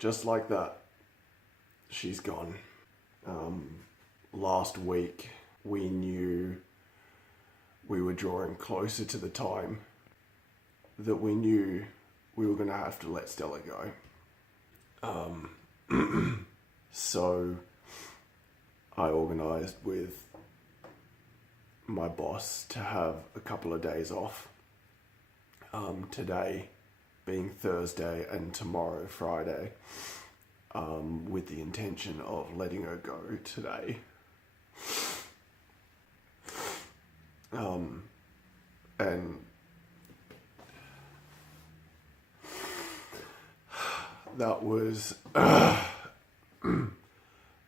just like that, she's gone. Last week, we knew we were drawing closer to the time that we knew we were going to have to let Stella go. So I organised with my boss to have a couple of days off. Today being Thursday and tomorrow Friday, with the intention of letting her go today. And that was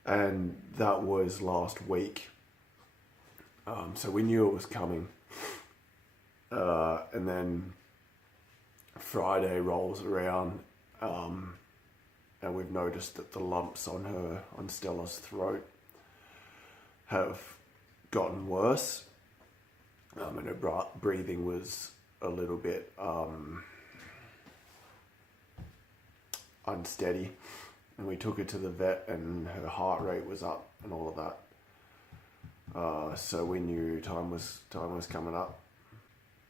and that was last week. So we knew it was coming. And then Friday rolls around, and we've noticed that the lumps on Stella's throat have gotten worse. And her breathing was a little bit unsteady. And we took her to the vet, and her heart rate was up and all of that. So we knew time was coming up.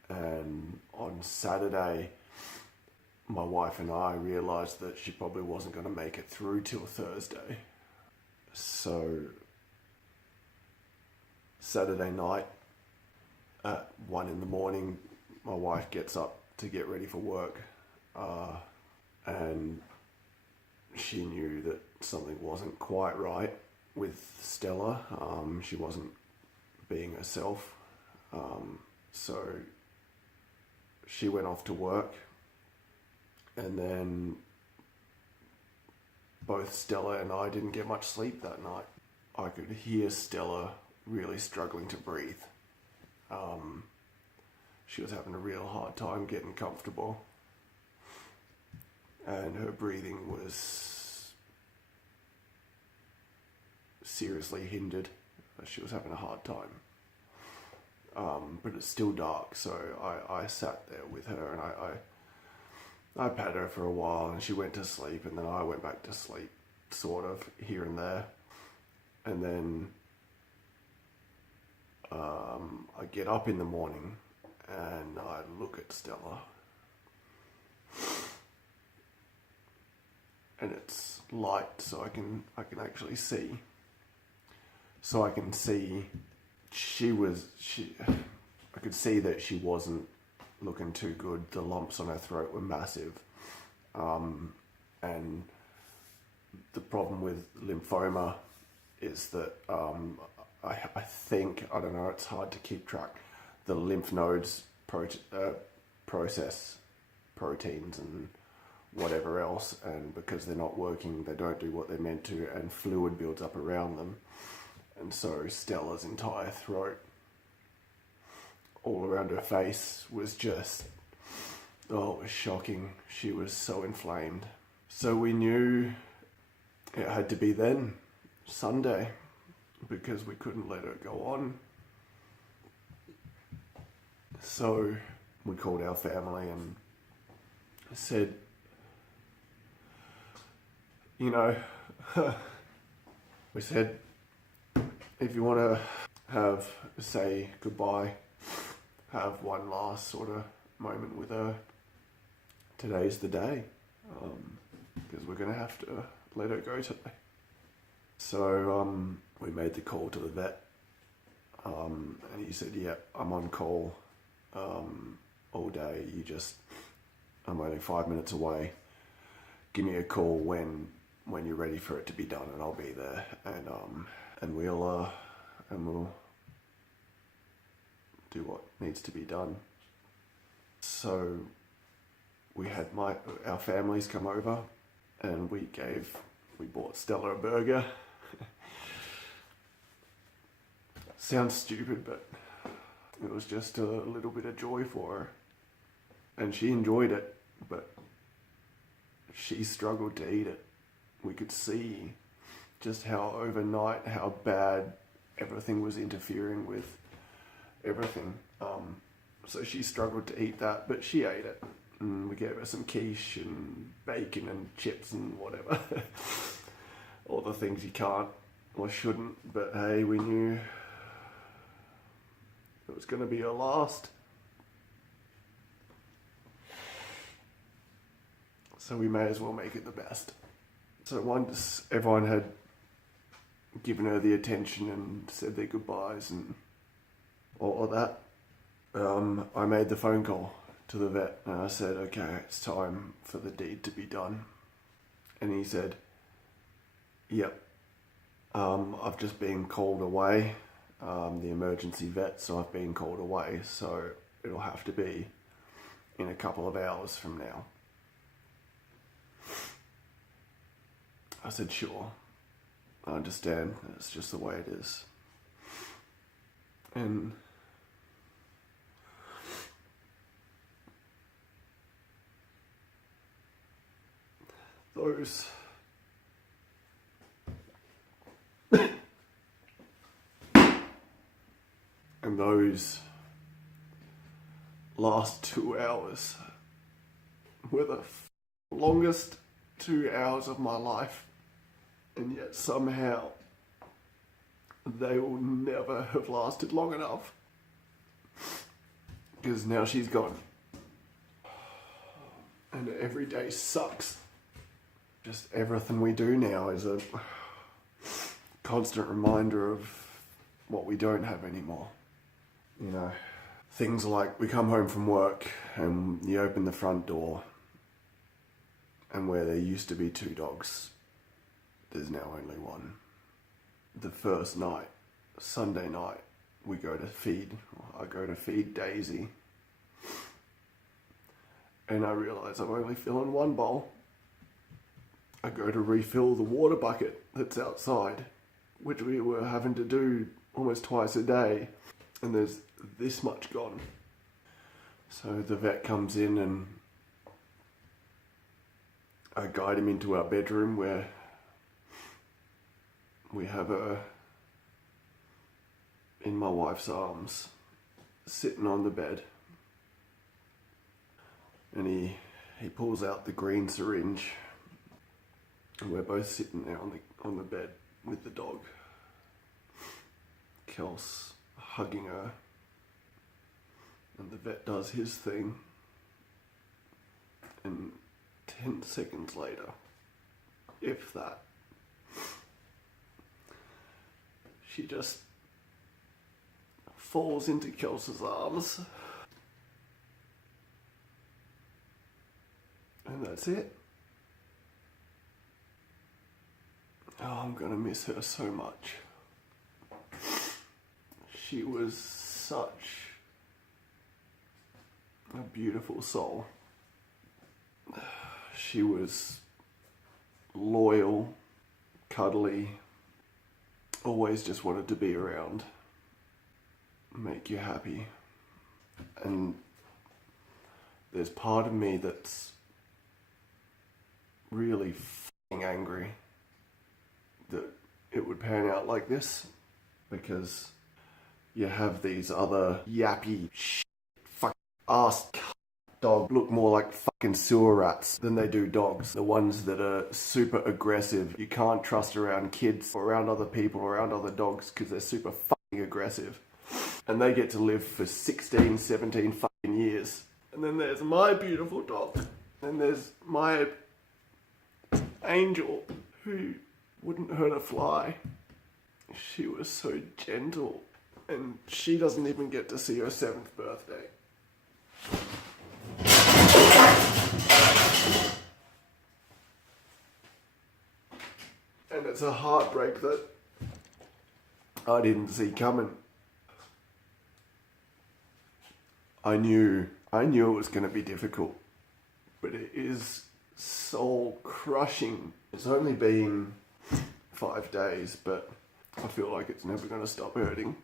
And on Saturday, my wife and I realised that she probably wasn't going to make it through till Thursday. So Saturday night at 1 a.m, my wife gets up to get ready for work, and she knew that something wasn't quite right with Stella. She wasn't being herself. So she went off to work, and then both Stella and I didn't get much sleep that night. I could hear Stella really struggling to breathe. She was having a real hard time getting comfortable, and her breathing was seriously hindered. She was having a hard time. But it's still dark, so I sat there with her, and I patted her for a while, and she went to sleep, and then I went back to sleep, sort of, here and there. And then I get up in the morning, and I look at Stella, and it's light, so I can actually see. So I can see I could see that she wasn't looking too good. The lumps on her throat were massive. And the problem with lymphoma is that I think, I don't know, it's hard to keep track. The lymph nodes process proteins and whatever else, and because they're not working, they don't do what they're meant to, and fluid builds up around them. And so Stella's entire throat, all around her face, was just, it was shocking. She was so inflamed. So we knew it had to be then, Sunday, because we couldn't let her go on. So we called our family and said, we said, if you want to say goodbye, have one last sort of moment with her, today's the day, because we're going to have to let her go today. So we made the call to the vet, and he said, yeah, I'm on call all day. I'm only 5 minutes away. Give me a call when you're ready for it to be done, and I'll be there. And we'll do what needs to be done. So we had our families come over, and we bought Stella a burger. Sounds stupid, but it was just a little bit of joy for her. And she enjoyed it, but she struggled to eat it. We could see just how overnight, how bad everything was interfering with everything. So she struggled to eat that, but she ate it. And we gave her some quiche and bacon and chips and whatever. All the things you can't or shouldn't, but hey, we knew it was going to be her last. So we may as well make it the best. So once everyone had given her the attention and said their goodbyes and all of that, I made the phone call to the vet and I said, okay, it's time for the deed to be done. And he said, yep, I've just been called away, the emergency vet, so I've been called away, so it'll have to be in a couple of hours from now. I said, sure, I understand, it's just the way it is. And those and those last 2 hours were the longest 2 hours of my life, and yet somehow they will never have lasted long enough, because now she's gone and every day sucks. Just everything we do now is a constant reminder of what we don't have anymore. You know, things like we come home from work and you open the front door, and where there used to be 2 dogs, there's now only 1. The first night, Sunday night, I go to feed Daisy, and I realise I'm only filling 1 bowl. I go to refill the water bucket that's outside, which we were having to do almost twice a day, and there's this much gone. So the vet comes in and I guide him into our bedroom where we have her in my wife's arms, sitting on the bed, and he pulls out the green syringe, and we're both sitting there on the bed with the dog. Kels hugging her, and the vet does his thing, and 10 seconds later, if that, she just falls into Kels's arms, and that's it. Oh, I'm gonna miss her so much. She was such a beautiful soul. She was loyal, cuddly, always just wanted to be around, make you happy. And there's part of me that's really f***ing angry that it would pan out like this, because you have these other yappy fuck ass dog look more like fucking sewer rats than they do dogs. The ones that are super aggressive. You can't trust around kids or around other people, around other dogs, because they're super fucking aggressive. And they get to live for 16, 17 fucking years. And then there's my beautiful dog. And there's my angel who wouldn't hurt a fly. She was so gentle. And she doesn't even get to see her 7th birthday. And it's a heartbreak that I didn't see coming. I knew it was going to be difficult, but it is soul crushing. It's only been 5 days, but I feel like it's never going to stop hurting.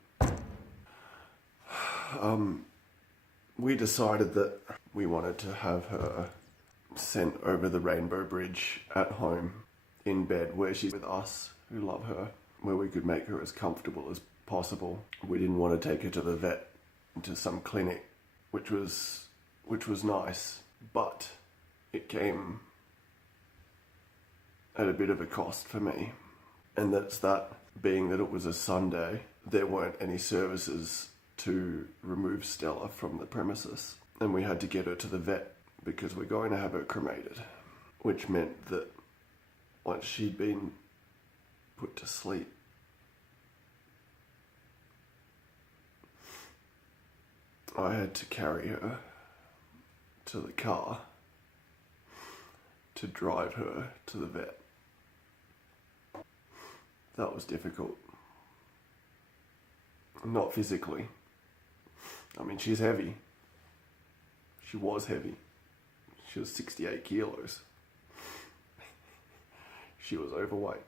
We decided that we wanted to have her sent over the Rainbow Bridge at home in bed, where she's with us who love her, where we could make her as comfortable as possible. We didn't want to take her to the vet, to some clinic, which was nice, but it came at a bit of a cost for me. And that's that, being that it was a Sunday, there weren't any services to remove Stella from the premises. And we had to get her to the vet because we're going to have her cremated, which meant that once she'd been put to sleep, I had to carry her to the car to drive her to the vet. That was difficult. Not physically. I mean, she's heavy. She was heavy. She was 68 kilos. She was overweight.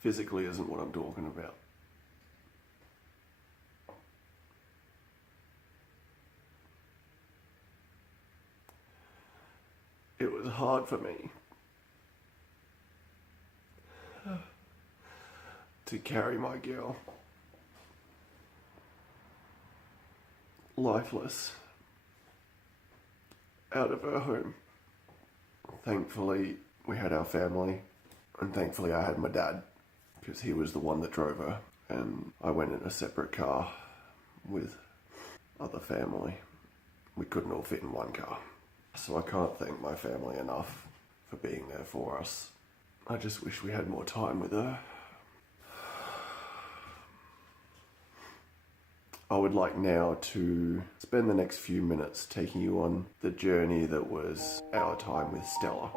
Physically isn't what I'm talking about. It was hard for me to carry my girl, lifeless, out of her home. Thankfully, we had our family, and thankfully I had my dad, because he was the one that drove her, and I went in a separate car with other family. We couldn't all fit in one car. So I can't thank my family enough for being there for us. I just wish we had more time with her. I would like now to spend the next few minutes taking you on the journey that was our time with Stella.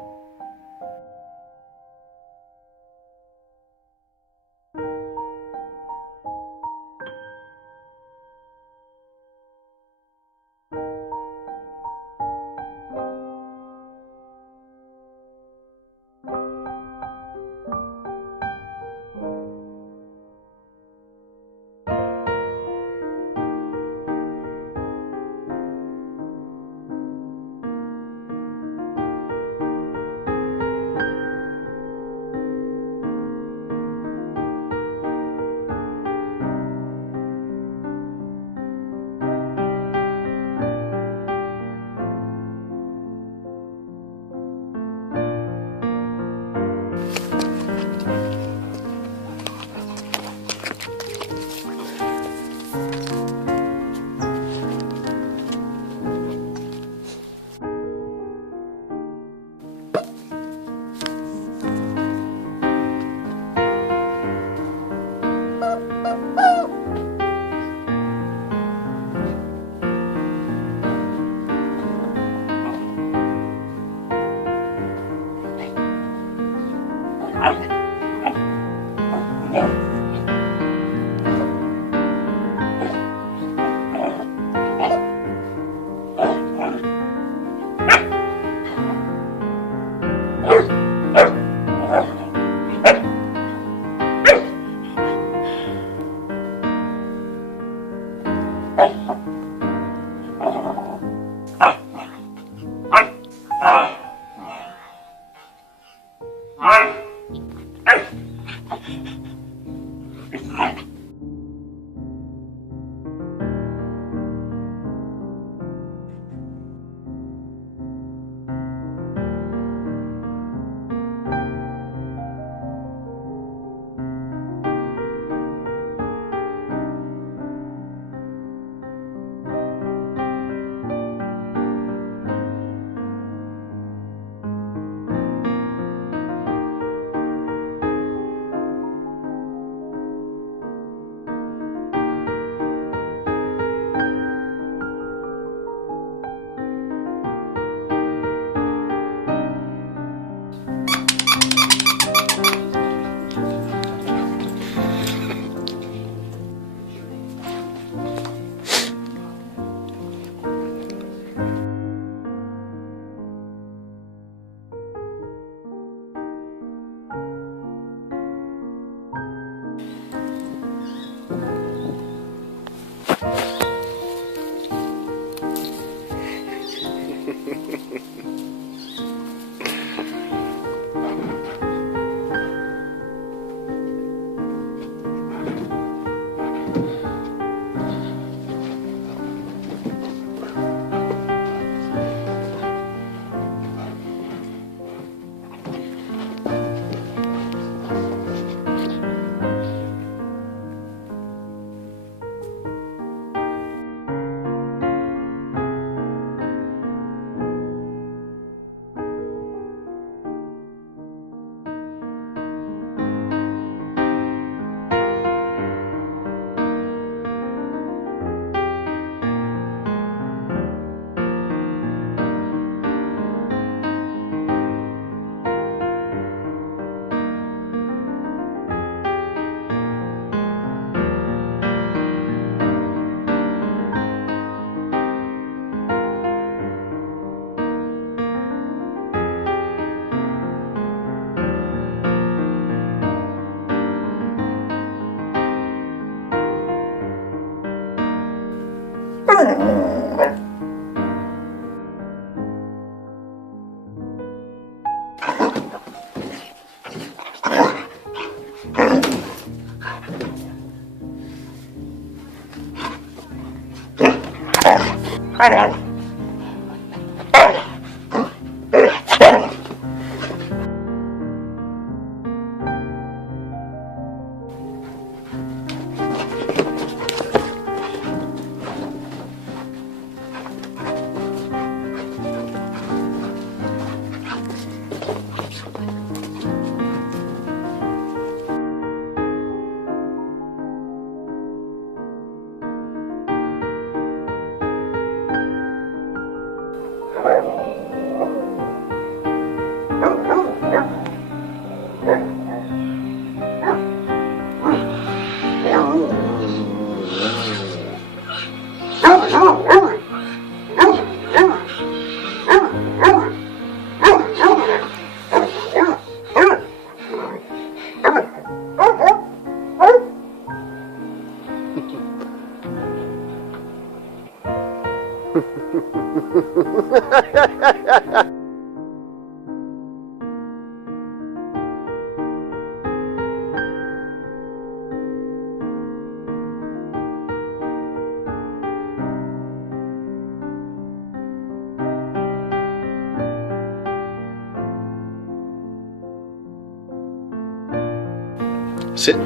Sit.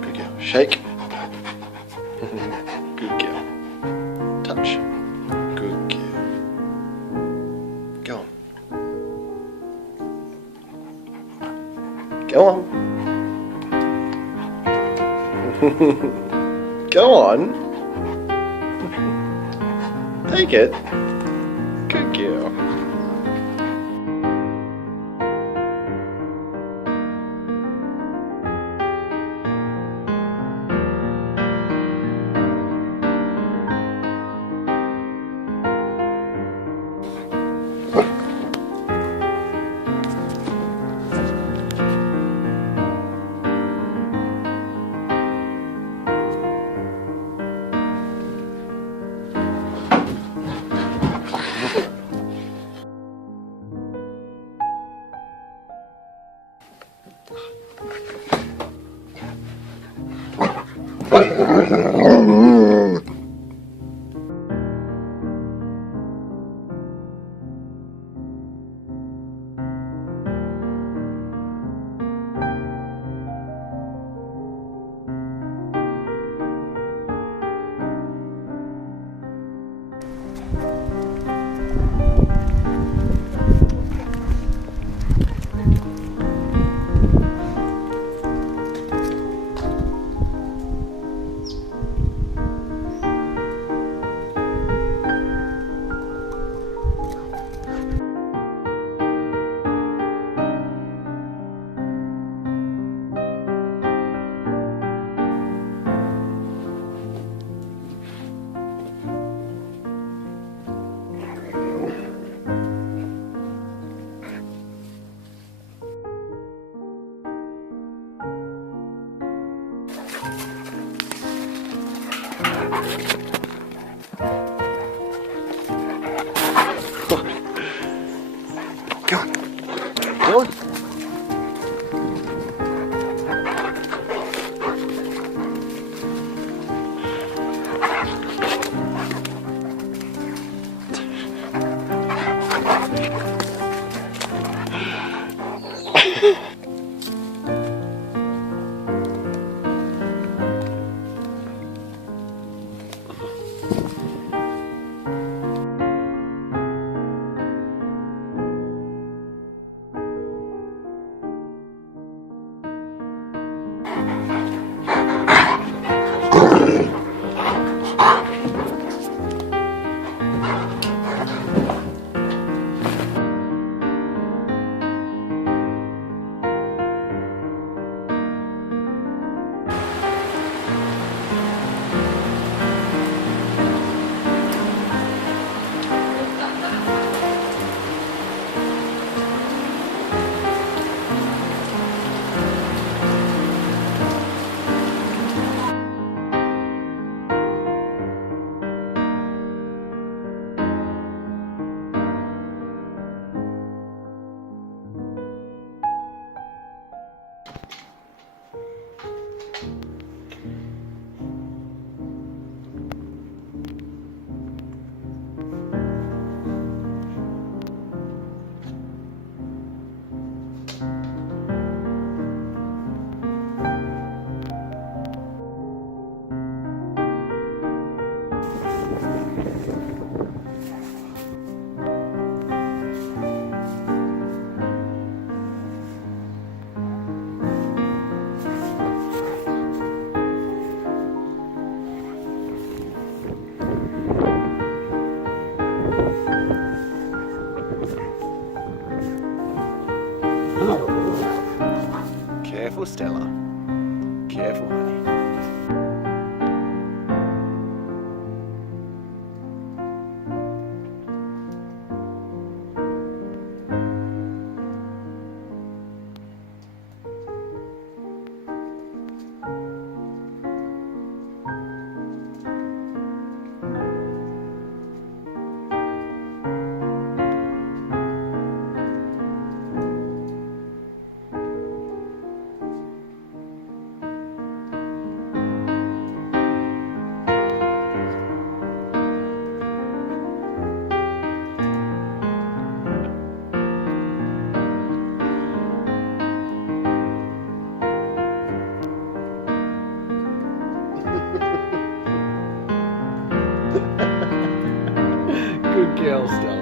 Good girl. Shake. Good girl. Touch. Good girl. Go on. Go on. Go on. Take it. Good girl. Go on. Go on. Careful, Stella. Careful, honey. Good girl, Stella.